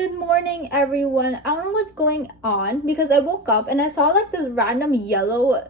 Good morning, everyone. I don't know what's going on because I woke up and I saw like this random yellow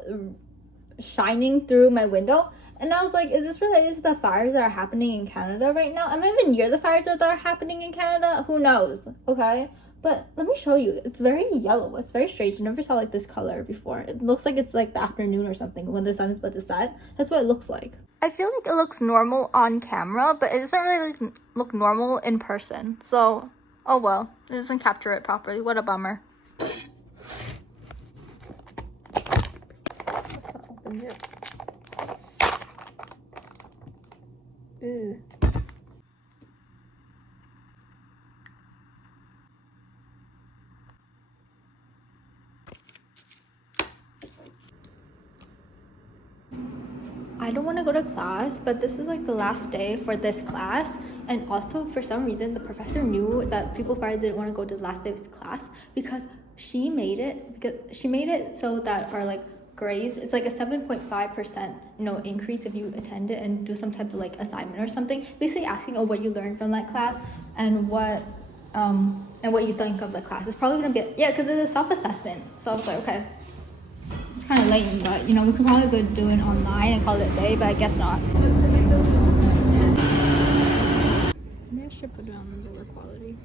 shining through my window. And I was like, is this related to the fires that are happening in Canada right now? Am I even near the fires that are happening in Canada? Who knows? Okay. But let me show you. It's very yellow. It's very strange. I never saw like this color before. It looks like it's like the afternoon or something when the sun is about to set. That's what it looks like. I feel like it looks normal on camera, but it doesn't really look normal in person. So, oh well. It doesn't capture it properly. What a bummer. Let's not open this. Ew. I don't want to go to class, but this is like the last day for this class. And also, for some reason, the professor knew that people probably didn't want to go to the last day of his class because she made it so that our like grades, it's like a 7.5% increase if you attend it and do some type of like assignment or something, basically asking what you learned from that class and what you think of the class. It's probably gonna be because it's a self-assessment. So I was like, okay, it's kind of lame, but we could probably go do it online and call it a day, but I guess not. Maybe I should put it on the lower quality.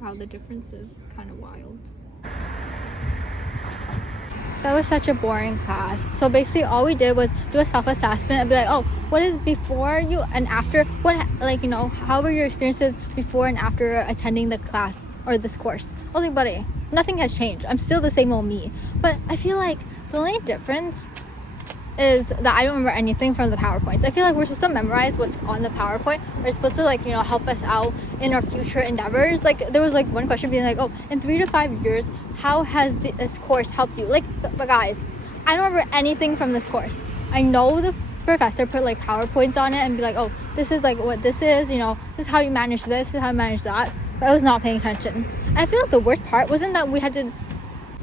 Wow, the difference is kind of wild. That was such a boring class. So basically all we did was do a self-assessment and be like, oh, what is before you and after? How were your experiences before and after attending the class or this course? I was like, buddy, nothing has changed. I'm still the same old me. But I feel like the only difference is that I don't remember anything from the PowerPoints. I feel like we're supposed to memorize what's on the PowerPoint. We're supposed to help us out in our future endeavors. Like there was like one question being like, oh, in 3 to 5 years, how has this course helped you? But guys, I don't remember anything from this course. I know the professor put like PowerPoints on it and be like, oh, this is like what this is, this is how you manage this is how you manage that. But I was not paying attention. I feel like the worst part wasn't that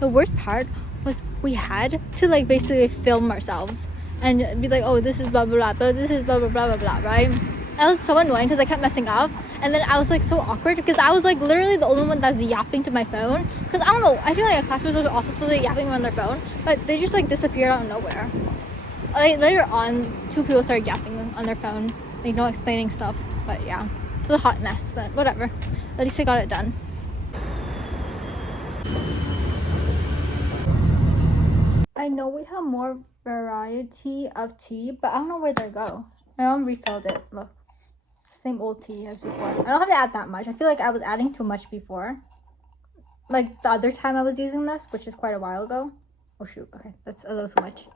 the worst part was we had to like basically film ourselves and be like, oh, this is blah blah blah, but this is blah blah blah blah blah, right? That was so annoying because I kept messing up, and then I was like so awkward because I was like literally the only one that's yapping to my phone. Because I don't know, I feel like our classmates were also supposed to be yapping on their phone, but they just like disappeared out of nowhere. Like later on, 2 people started yapping on their phone, explaining stuff. But yeah, it was a hot mess, but whatever. At least I got it done. I know we have more variety of tea, but I don't know where they go. My mom refilled it. Look, same old tea as before. I don't have to add that much. I feel like I was adding too much before. Like the other time I was using this, which is quite a while ago. Oh shoot, okay, that's a little too much.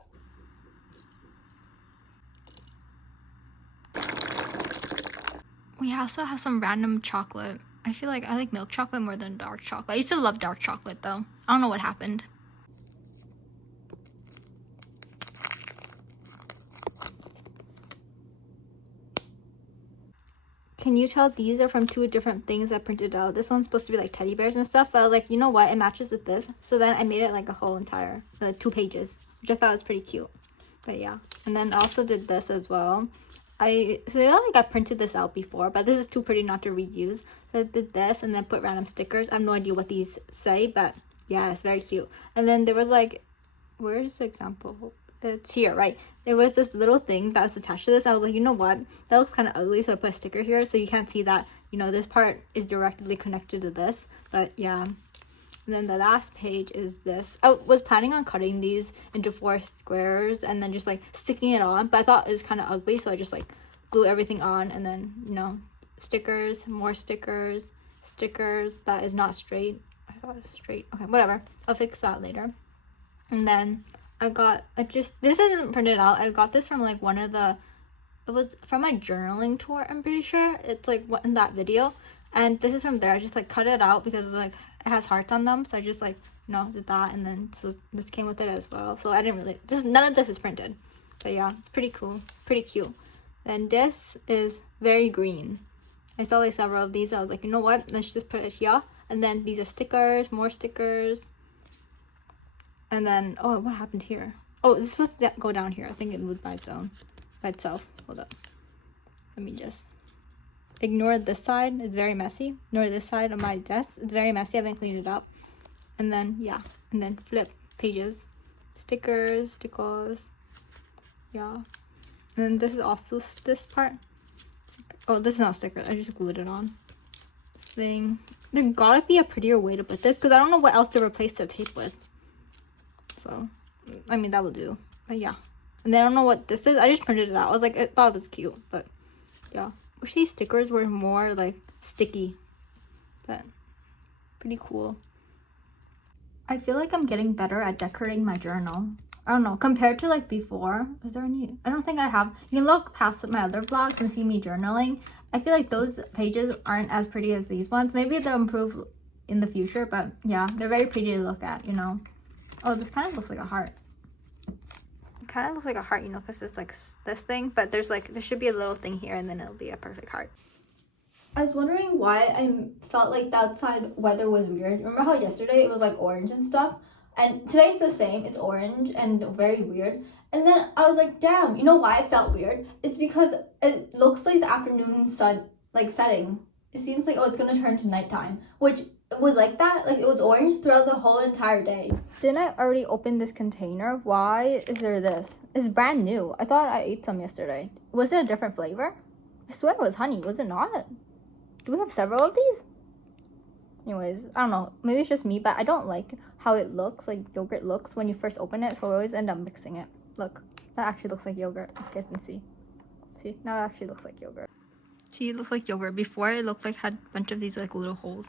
We also have some random chocolate. I feel like I like milk chocolate more than dark chocolate. I used to love dark chocolate though. I don't know what happened. Can you tell these are from 2 different things I printed out? This one's supposed to be like teddy bears and stuff, but I was like, you know what? It matches with this. So then I made it like a whole entire 2 pages, which I thought was pretty cute. But yeah. And then I also did this as well. I think I printed this out before, but this is too pretty not to reuse. So I did this and then put random stickers. I have no idea what these say, but yeah, it's very cute. And then there was like, where's the example? It's here, right? There was this little thing that was attached to this. I was like, you know what? That looks kind of ugly, so I put a sticker here so you can't see that, this part is directly connected to this. But yeah. And then the last page is this. I was planning on cutting these into 4 squares and then just like sticking it on, but I thought it was kind of ugly, so I just like glue everything on and then, stickers, more stickers, stickers. That is not straight. I thought it was straight. Okay, whatever. I'll fix that later. And then this isn't printed out. I got this from like it was from my journaling tour, I'm pretty sure. It's like in that video. And this is from there. I just like cut it out because like it has hearts on them. So I just like, did that. And then so this came with it as well. So I didn't really, none of this is printed. But yeah, it's pretty cool. Pretty cute. And this is very green. I saw like several of these. I was like, you know what? Let's just put it here. And then these are stickers, more stickers. And then, oh, what happened here? Oh, it's supposed to go down here. I think it moved by itself. Hold up. Let me just. ignore this side, it's very messy. Ignore this side of my desk, it's very messy. I haven't cleaned it up. And then yeah, and then flip pages, stickers, yeah. And then this is also this part. Oh, this is not a sticker, I just glued it on. This thing, there gotta be a prettier way to put this because I don't know what else to replace the tape with. So I mean, that will do. But yeah, and then I don't know what this is. I just printed it out. I was like, I thought it was cute, but yeah, wish these stickers were more like sticky, but pretty cool. I feel like I'm getting better at decorating my journal. I don't know, compared to like before. Is there any? I don't think I have. You can look past my other vlogs and see me journaling. I feel like those pages aren't as pretty as these ones. Maybe they'll improve in the future, but yeah, they're very pretty to look at, you know. Oh, this kind of looks like a heart. It kind of looks like a heart, you know, because it's like this thing, but there should be a little thing here and then it'll be a perfect heart. I was wondering why I felt like the outside weather was weird. Remember how yesterday it was like orange and stuff? And today's the same. It's orange and very weird. And then I was like, damn, you know why I felt weird? It's because it looks like the afternoon sun, like setting. It seems like, oh, it's going to turn to nighttime, which was like that. Like it was orange throughout the whole entire day. Didn't I already open this container? Why is there this? It's brand new. I thought I ate some yesterday. Was it a different flavor? I swear it was honey. Was it not? Do we have several of these? Anyways, I don't know. Maybe it's just me, but I don't like how it looks, like yogurt looks when you first open it. So I always end up mixing it. Look, that actually looks like yogurt. You guys can see. See, now it actually looks like yogurt. See, it looks like yogurt. Before, it looked like it had a bunch of these like little holes.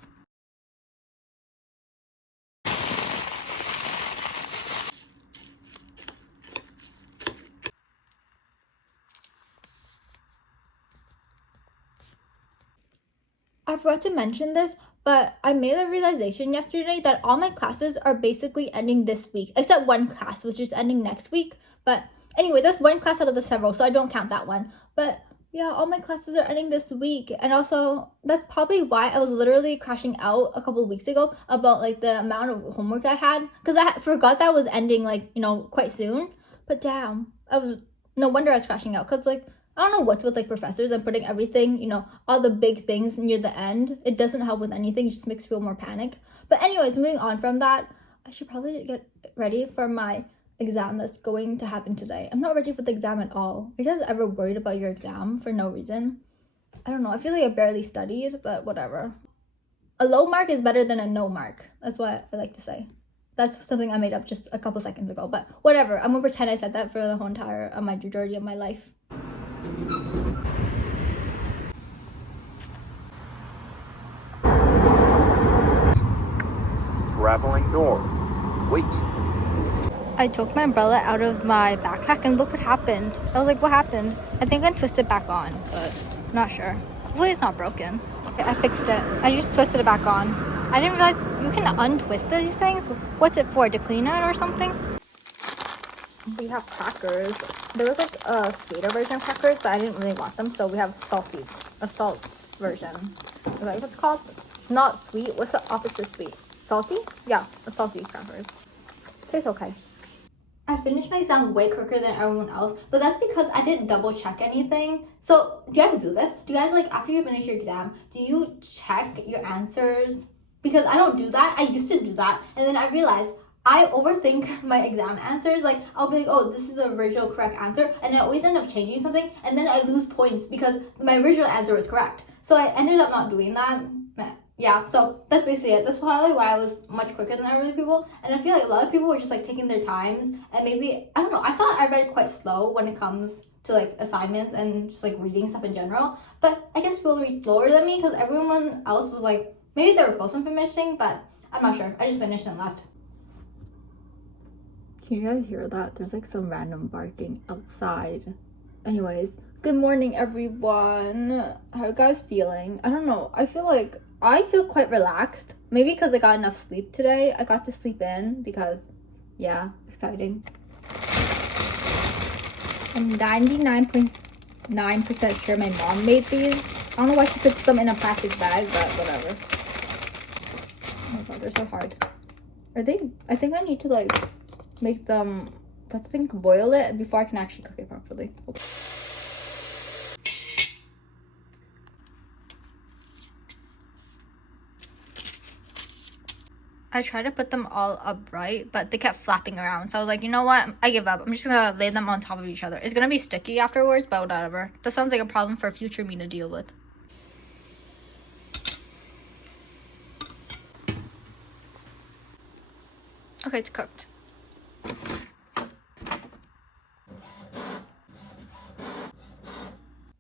I forgot to mention this, but I made a realization yesterday that all my classes are basically ending this week, except one class, which is ending next week. But anyway, that's one class out of the several, so I don't count that one. But yeah, all my classes are ending this week. And also, that's probably why I was literally crashing out a couple of weeks ago about like the amount of homework I had. Because I forgot that was ending like, you know, quite soon. But damn, no wonder I was crashing out. Because like, I don't know what's with like professors and putting everything, you know, all the big things near the end. It doesn't help with anything. It just makes you feel more panic. But anyways, moving on from that, I should probably get ready for my exam that's going to happen today. I'm not ready for the exam at all. Are you guys ever worried about your exam for no reason? I don't know. I feel like I barely studied, but whatever. A low mark is better than a no mark. That's what I like to say. That's something I made up just a couple seconds ago, but whatever. I'm gonna pretend I said that for the whole entire majority of my life. Traveling north. Wait. I took my umbrella out of my backpack and look what happened. I was like, what happened? I think I twisted it back on, but not sure. Hopefully it's not broken. Okay, I fixed it. I just twisted it back on. I didn't realize you can untwist these things. What's it for? To clean it or something? We have crackers. There was like a sweeter version of crackers, but I didn't really want them, so we have a salt version. Is that what it's called? Not sweet. What's the opposite of sweet? Salty? Yeah, a salty crackers. Tastes okay. I finished my exam way quicker than everyone else, but that's because I didn't double check anything. So, do you guys do this? Do you guys, like, after you finish your exam, do you check your answers? Because I don't do that. I used to do that, and then I realized I overthink my exam answers. Like, I'll be like, oh, this is the original correct answer, and I always end up changing something, and then I lose points because my original answer was correct. So I ended up not doing that. Yeah, so that's basically it. That's probably why I was much quicker than other people. And I feel like a lot of people were just like taking their times, and maybe, I don't know, I thought I read quite slow when it comes to like assignments and just like reading stuff in general. But I guess people read slower than me because everyone else was like, maybe they were close on finishing, but I'm not sure. I just finished and left. Can you guys hear that? There's like some random barking outside. Anyways, good morning everyone. How are you guys feeling? I don't know. I feel quite relaxed. Maybe because I got enough sleep today. I got to sleep in because, yeah, exciting. I'm 99.9% sure my mom made these. I don't know why she put some in a plastic bag, but whatever. Oh my god, they're so hard. I think I need to like make them, boil it before I can actually cook it properly. I tried to put them all upright, but they kept flapping around. So I was like, you know what? I give up. I'm just gonna lay them on top of each other. It's gonna be sticky afterwards, but whatever. That sounds like a problem for future me to deal with. Okay, it's cooked.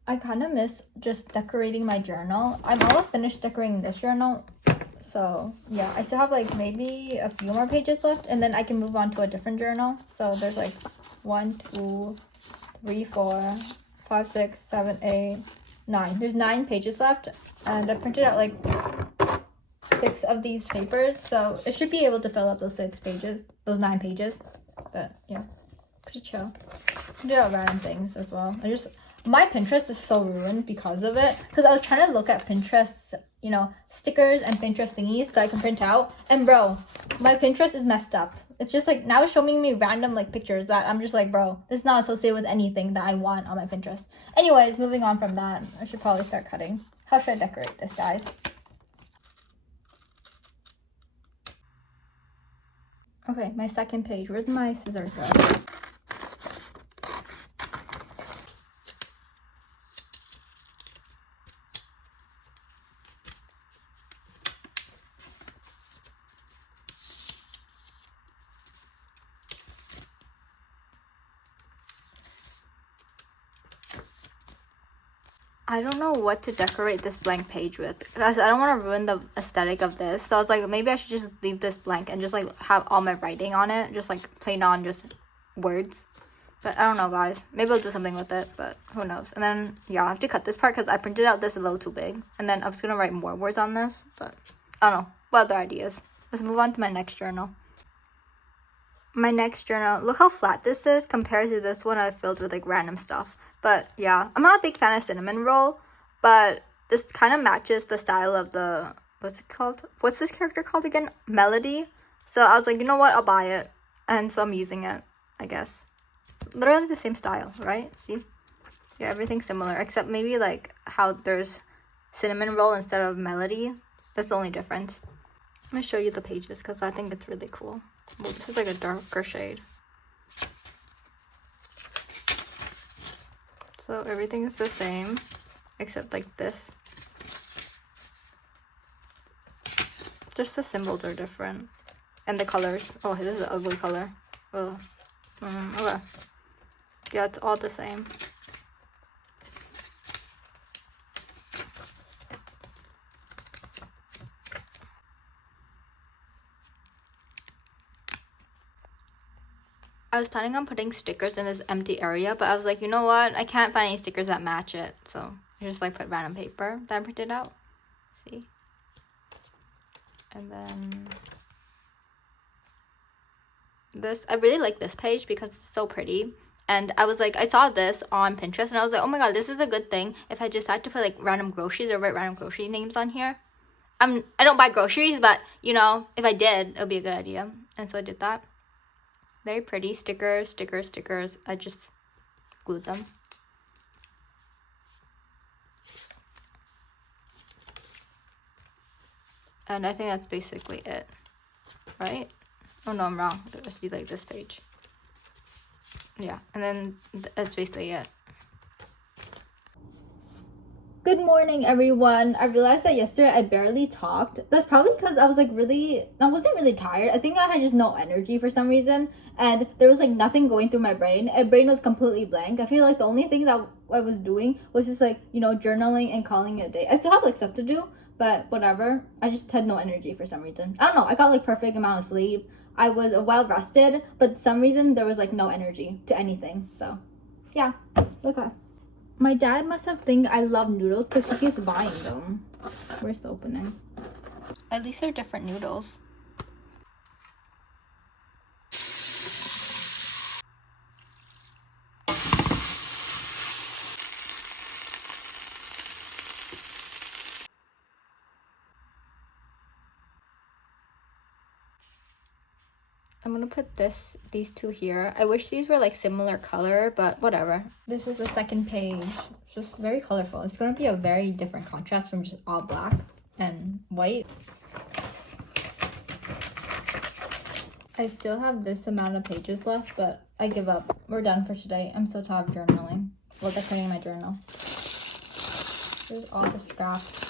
I kind of miss just decorating my journal. I'm almost finished decorating this journal. So yeah, I still have like maybe a few more pages left, and then I can move on to a different journal. So there's like 1, 2, 3, 4, 5, 6, 7, 8, 9. There's 9 pages left, and I printed out like 6 of these papers, so it should be able to fill up those 6 pages, those 9 pages. But yeah, pretty chill. I do out random things as well. My Pinterest is so ruined because of it. Because I was trying to look at Pinterest, you know, stickers and Pinterest thingies that I can print out. And bro, my Pinterest is messed up. It's just like, now it's showing me random like pictures that I'm just like, bro, this is not associated with anything that I want on my Pinterest. Anyways, moving on from that, I should probably start cutting. How should I decorate this, guys? Okay, my second page. Where's my scissors go? I don't know what to decorate this blank page with, because I don't want to ruin the aesthetic of this. So I was like, maybe I should just leave this blank and just like have all my writing on it, just like plain on just words. But I don't know, guys. Maybe I'll do something with it, but who knows. And then yeah, I have to cut this part because I printed out this a little too big, and then I was gonna write more words on this, but I don't know. What other ideas? Let's move on to my next journal. My next journal, look how flat this is compared to this one I filled with like random stuff. But yeah, I'm not a big fan of cinnamon roll, but this kind of matches the style of the, what's it called? What's this character called again? Melody. So I was like, you know what? I'll buy it. And so I'm using it, I guess. Literally the same style, right? See? Yeah, everything's similar, except maybe like how there's cinnamon roll instead of melody. That's the only difference. I'm going to show you the pages because I think it's really cool. Well, this is like a darker shade. So everything is the same, except like this. Just the symbols are different. And the colors. Oh, this is an ugly color. Oh. Okay. Yeah, it's all the same. I was planning on putting stickers in this empty area, but I was like, you know what? I can't find any stickers that match it. So I just like put random paper that I printed out. See? And then this, I really like this page because it's so pretty. And I was like, I saw this on Pinterest and I was like, oh my god, this is a good thing if I just had to put like random groceries or write random grocery names on here. I don't buy groceries, but you know, if I did, it would be a good idea. And so I did that. Very pretty stickers, stickers, stickers. I just glued them. And I think that's basically it, right? Oh no, I'm wrong. Let's do like this page. Yeah, and then that's basically it. Good morning, everyone. I realized that yesterday I barely talked. That's probably because I was like I wasn't really tired. I think I had just no energy for some reason. And there was like nothing going through my brain. My brain was completely blank. I feel like the only thing that I was doing was just like, you know, journaling and calling it a day. I still have like stuff to do, but whatever. I just had no energy for some reason. I don't know. I got like perfect amount of sleep. I was well rested, but some reason there was like no energy to anything. So yeah, okay. My dad must have think I love noodles because he keeps buying them. Where's the opening? At least they're different noodles. I'm gonna put these two here. I wish these were like similar color, but whatever. This is the second page. It's just very colorful. It's gonna be a very different contrast from just all black and white. I still have this amount of pages left, but I give up. We're done for today. I'm so tired of journaling. Well, decorating my journal. There's all the scraps.